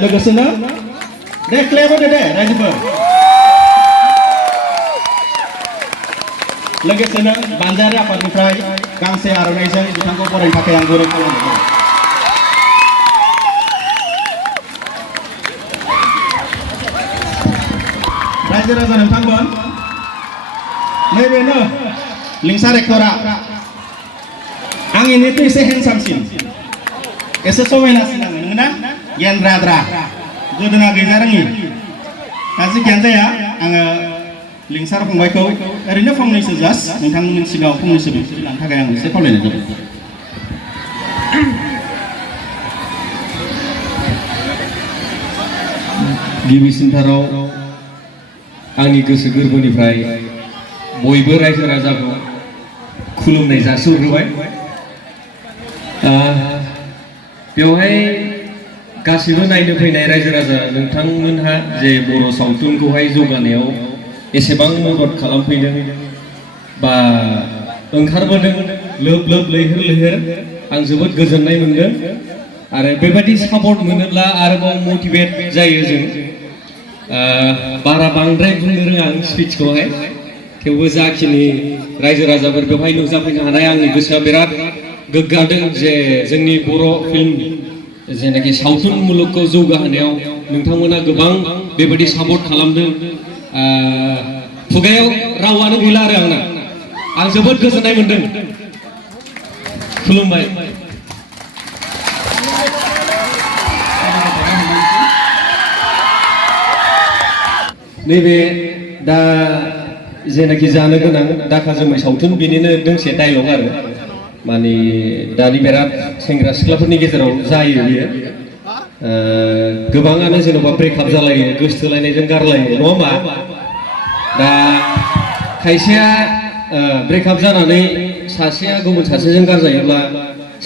लोगोसेनो they claim होदो दे रायजोफोर लोगोसेनो बानजायारि आफादनिफ्राय गांसे आर'नाइजों बिथांखौ बरायनो थाखाय आं गुरै खालामदों रायजो राजा नोंथांमोन नैबेनो लिंसार एक्टरा आंनिफ्राय एसे हेन्डसामसिन एसे समायनासिन आङो नोंगोना गियान राद्रा गोदोना गैजा रोङि गाज्रि गियान जाया आङो लिंसार फंबायखौ ओरैनो फंनैसो जास्ट नोंथांमोननि सिगाङाव फंनैसो बिबुंथि लानो थाखाय आं एसे खावलायनाय जाबाय गिबिसिनथाराव आंनि गोसो गोरबोनिफ्राय बयबो रायजो राजाखौ खुलुमनाय जासिहरबाय बेवहाय गासिबो नायनो फैनाय रायजो राजा नोंथांमोनहा जे बर' सावथुनखौहाय जौगानायाव एसेबां मदद खालामफैदों बा ओंखारबोदों लोब लोब लैहोर लैहोर आं जोबोद गोजोननाय मोनदों आरो बेबायदि सापर्ट मोनोब्ला आरोबाव मटिभेट जायो जों बारा बांद्राय बुंनो रोङा आं स्पिचखौहाय थेवबो जाखिनि रायजो राजाफोर बेवहाय नुजाफैनो हानाय आंनि गोसोआ बिराद गोग्गादों जे जोंनि बर' फिल्म जेनाखि सावथुन मुलुगखौ जौगाहोनायाव नोंथांमोना गोबां बेबायदि सापर्ट खालामदों खुगायाव रावानो गैला आरो आंना आं जोबोद गोजोननाय मोनदों खुलुमबाय नैबे दा जेनाखि जानो गोनां दाखा जोमै सावथुन बेनिनो दोंसे डायलग आरो माने दानि बिराद सेंग्रा सिख्लाफोरनि गेजेराव जायो बियो गोबाङानो जेन'बा ब्रेकआप जालायो गोसथोलायनायजों गारलायो नङा होमबा दा खायसेया ब्रेकआप जानानै सासेया गुबुन सासेजों गारजायोब्ला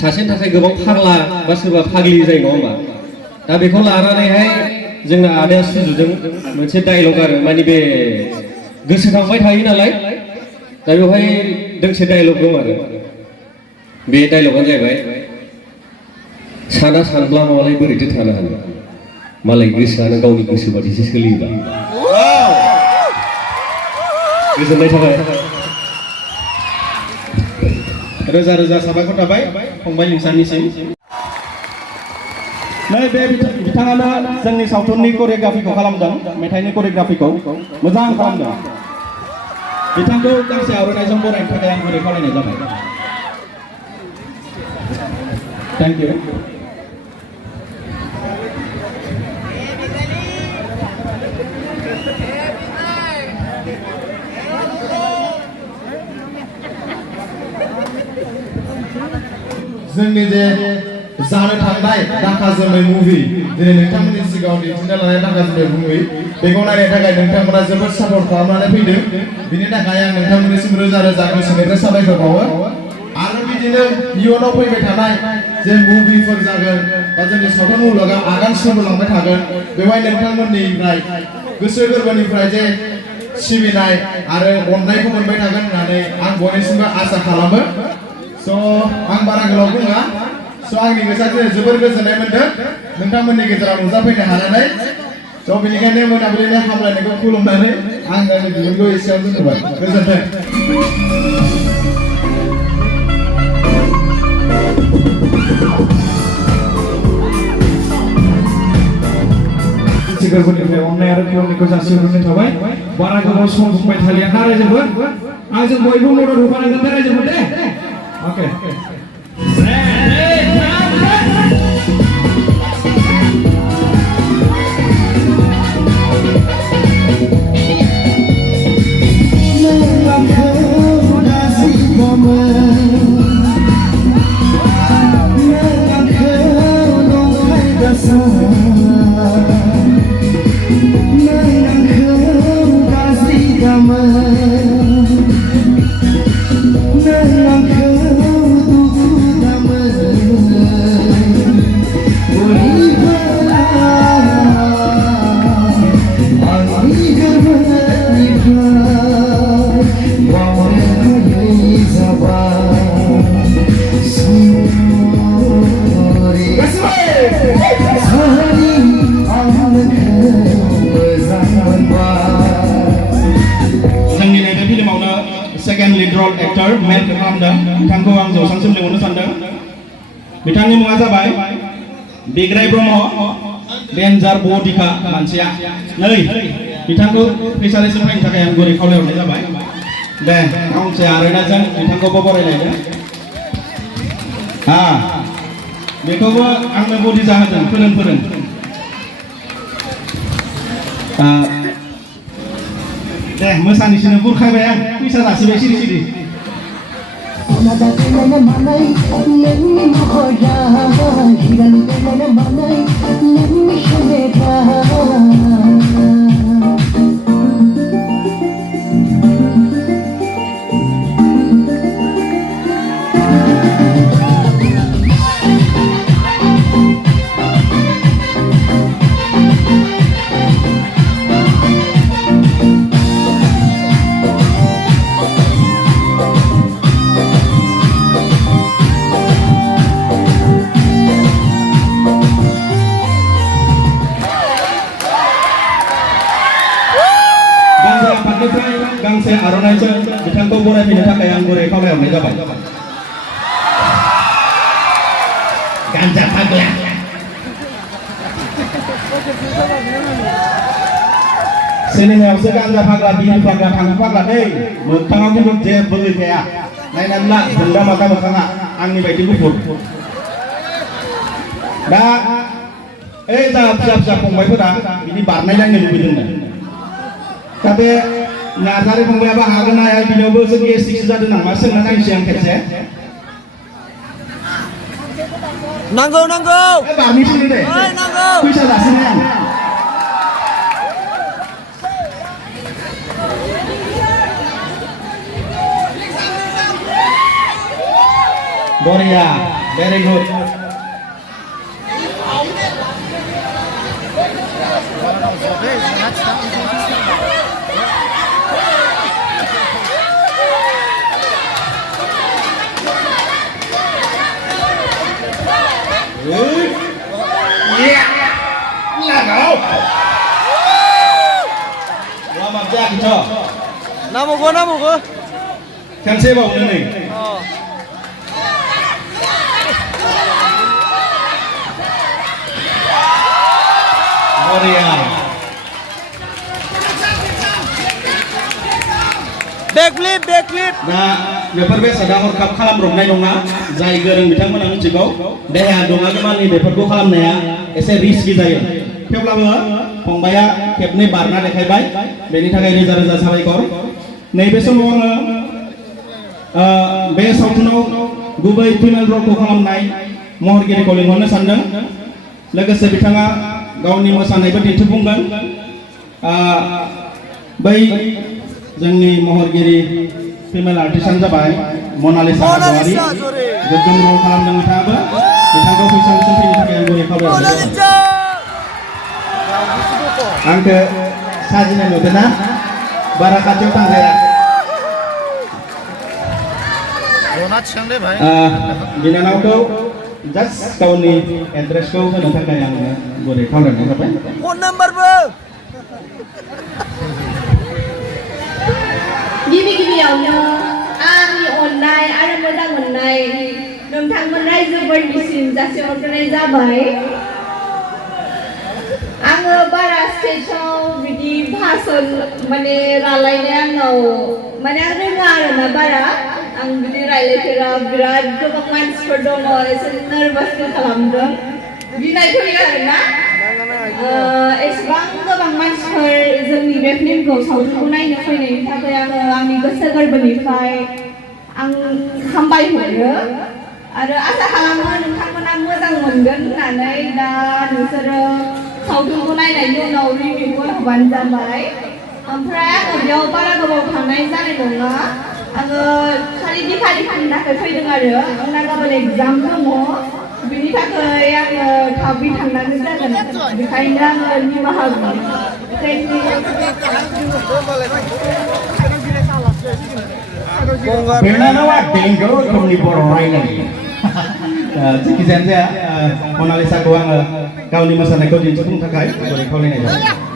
सासेनि थाखाय गोबां फाग्ला बा सोरबा फाग्लि जायो नङा होमबा दा बेखौ लानानैहाय जोंना आदाया सुजुदों मोनसे डायलग आरो माने बे गोसोखांबाय थायो नालाय दा बेवहाय दोंसे डायलग दं आरो बे डायलगानो जाहैबाय साना सानब्ला मालाय बोरैथो थानो हानो मालाय गोसोआनो गावनि गोसो बादिसो सोलियोबा गोजोननाय थाबाय रोजा रोजा साबायखर थाबाय फंबाय लिंसारनिसिम नै बे बिथाङानो जोंनि सावथुननि करिय'ग्राफिखौ खालामदों मेथाइनि करिय'ग्राफिखौ मोजां खालामदों बिथांखौ गांसे आर'नाइजों बरायनो थाखाय आं गुरै खावलायनाय जाबाय थेंक इउ जोंनि जे जानो थांनाय दाखा जोमै मुभि दिनै नोंथांमोननि सिगाङाव दिन्थिनो लानाय दाखा जोमै मुभि बेखौ नायनो थाखाय नोंथांमोना जोबोद सापर्ट खालामनानै फैदों बिनि थाखाय आं नोंथांमोननिसिम रोजा रोजा गोसोनिफ्राय साबायखर बावो आरो बिदिनो इयुनाव फैबाय थानाय जे मुभिफोर जागोन बा जोंनि सावथुन मुलुगा आगान सुरलांबाय थागोन बेवहाय नोंथांमोननिफ्राय गोसो गोरबोनिफ्राय जे सिबिनाय आरो अननायखौ मोनबाय थागोन होननानै आं बयनिसिमबो आसा खालामो स' आं बारा गोलाव बुङा स' आंनि गोसोआ जोबोर गोजोननाय मोनदों नोंथांमोननि गेजेराव नुजाफैनो हानानै स' बेनिखायनो मोनाबिलिनि हामलायनायखौ खुलुमनानै आं आंनि बिबुंथिखौ एसेयावनो दोनथ'बाय गोजोन्थों गोरबोनिफ्राय अननाय आरो खुलुमनायखौ जासिहरनाय थाबाय बारा गोबाव सम बुंबाय थालिया ना रायजोफोर आंजों बयबो मदद होफानांगोन दे रायजोफोर दे अके मेल खालामदों बिथांखौ आं जौसांसिम लिंहरनो सानदों बिथांनि मुङा जाबाय बिग्राय ब्रह्म डेन्जार बडिखा मानसिया नै बिथांखौ फैसालिसिम फैनो थाखाय आं गुरै खावलायहरनाय जाबाय दे गांसे आर'नाइजों बिथांखौबो बरायलायदों बेखौबो आंनो बडि जाहोदों फोरों दे मोसानिसिनो बुरखायबाय आं फैसा जासिबाय सिरि गांसे आर'नाइजों बिथांखौ बरायफैनो थाखाय आं गुरै खावलायहरनाय जाबाय गान्जा फाग्ला सिनेमायावसो गान्जा फाग्ला बिरि फाग्ला थांखु फाग्ला दै मोगथाङाव खिन्थु जेबो गैखाया नायनानै ला जोंदा माथा मोखाङा आंनि बायदि गुफुर दा जा फिसा फंबायफोरा बिदि बारनायलायनो लुबैदोंमोन दा बे नार्जारि फंबायाबा हागोन ना हाया बिनियावबो एसे गेस्ट्रिकसो जादों नामा सोंना नायनोसै आं खेबसे नांगौ बारनिसो दे फैसा जासिनाय आं बरिया भेरि गुड 나무고 खेबसे बावनो नै बरिया 백플립 दा बेफोर बेसादा हरखाब खालामब्रबनाय नङा जाय गोरों बिथांमोना मिथिगौ देहाया दङागौमानि बेफोरखौ खालामनाया एसे रिस्कि जायो थेवब्लाबो फंबाया खेबनै बारना देखायबाय बेनि थाखाय रोजा रोजा साबायखर नैबे समाव आङो बे सावथुनाव गुबै फिमेल रलखौ खालामनाय महरगिरिखौ लिंहरनो सानदों लोगोसे बिथाङा गावनि मोसानायबो दिन्थिफुंगोन बै जोंनि महरगिरि फिमेल आर्टिस्टआनो जाबाय मनालिसा हाज'वारि गोग्गोम रल खालामदों बिथाङाबो बिथांखौ फैसालिसिम फैनो थाखाय आं गुरै खावलायहरनाय आंखौ साजिनाय नुदों ना बारा खाथियाव थांजाया बिनानावखौ जास्ट गावनि एड्रेसखौ होनो थाखाय आङो गुरै खावलायनाय जाबाय फन नाम्बारबो गिबियावनो आंनि अननाय आरो मोजां मोननाय नोंथांमोन रायजोफोरनिसिम जासिहरग्रोनाय जाबाय आङो बारा स्टेजआव बिदि भाषण माने रायलायनाय आंनाव माने आं रोङा आरोना बारा आं बिदि रायलायफेरा बिराद गोबां मानसिफोर दङ एसे नार्भासबो खालामदों गिनाय फैयो आरोना एसेबां गोबां मानसिफोर जोंनि बे फिल्मखौ सावथुनखौ नायनो फैनायनि थाखाय आङो आंनि गोसो गोरबोनिफ्राय आं हामबायहरो आरो आसा खालामो नोंथांमोना मोजां मोनगोन होननानै दा नोंसोरो सावथुनखौ नायनायनि उनाव रिभिउखौ होबानो जाबाय ओमफ्राय आङो बेयाव बारा गोबाव थानाय जानाय नङा आङो खालि बिखारिफोरनि थाखाय फैदों आरो आंना गाबोन एग्जाम दङ बिनि थाखाय आङो थाबै थांनांगौ जागोन बेखायनो आङो निमाहा बिनानावा देंगो रोखोमनि बर' रायलायो जेखिजायानो जाया मनालिसाखौ आङो गावनि मोसानायखौ दिन्थिफुंनो थाखाय गुरै खावलायनाय जाबाय